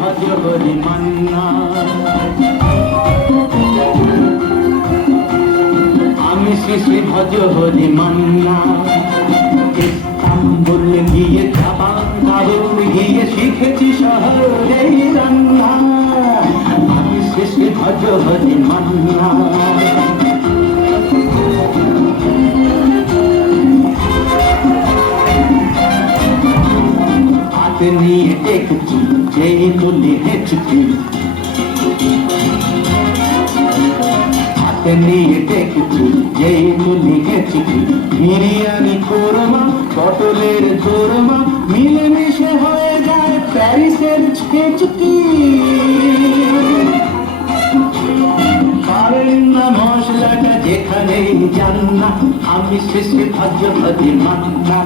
ভজ হরি মান্না। আমি শ্রী শ্রী ভজ হরি মান্না। ইস্তাম্বুল গিয়ে জাপান কাবুল গিয়ে শিখেছি শহরেই রান্না। আমি শ্রী শ্রী ভজ হরি মান্না। হাতে নিয়ে দেখছি যেই তুলি হেঁচকি, হাতে নিয়ে দেখছি যেই তুলি হেঁচকি। বিরিয়ানি কোরমা পটলের কোরমা মিলেমিশে হয়ে যায় প্যারিসের ছেচকি। পারেন না মশলাটা যেখানেই যান না, আমি শ্রী শ্রী ভজ হরি মান্না।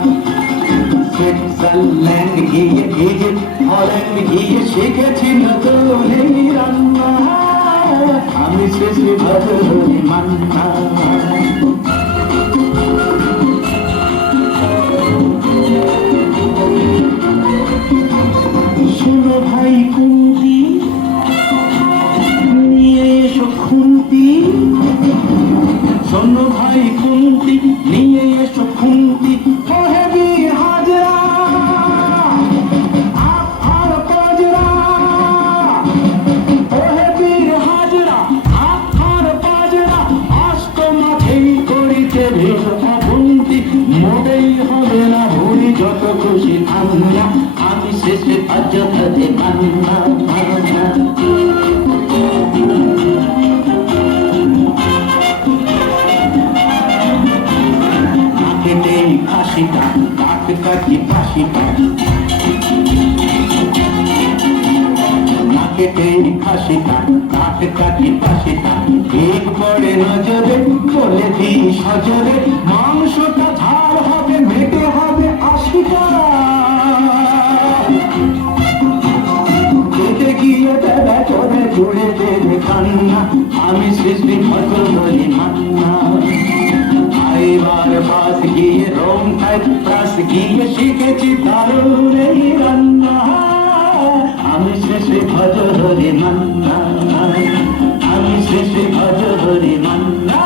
সুইজারল্যান্ড গিয়ে ইজিপ্ট হল্যান্ড গিয়ে শিখেছি নতুন এই রান্না। আমি শ্রী শ্রী ভজ হরি মান্না। শোনো ভাই কুন্তি নিয়ে এসো খুন্তি, শোনো ভাই কুন্তি নিয়ে এসো খুন্তি। মোটেই হবে না ভুলি যত খুশি ঠান্ডা। আমি শেষে ভজ হরি মান্না। নাকেতে কাশিটা কাট কাটি ফাঁসিটা, নাকেতে খাসিটা কাট কাটি ফাঁসিটা। এক পড়ে নজরে বলে দিই সজরে, মাংসটা ঝাল হবে মেটে হবে 80 টাকা। খেতে গিয়ে বেলা চলে জুড়ে দেবে কান্না। আমি শ্রী শ্রী ভজ হরি মান্না। খাইবার পাশ গিয়ে রোম খাই প্রাস গিয়ে শিখেছি দারুণ এই রান্না। আমি শ্রী শ্রী ভজ হরি মান্না। আমি শ্রী শ্রী ভজ হরি মান্না।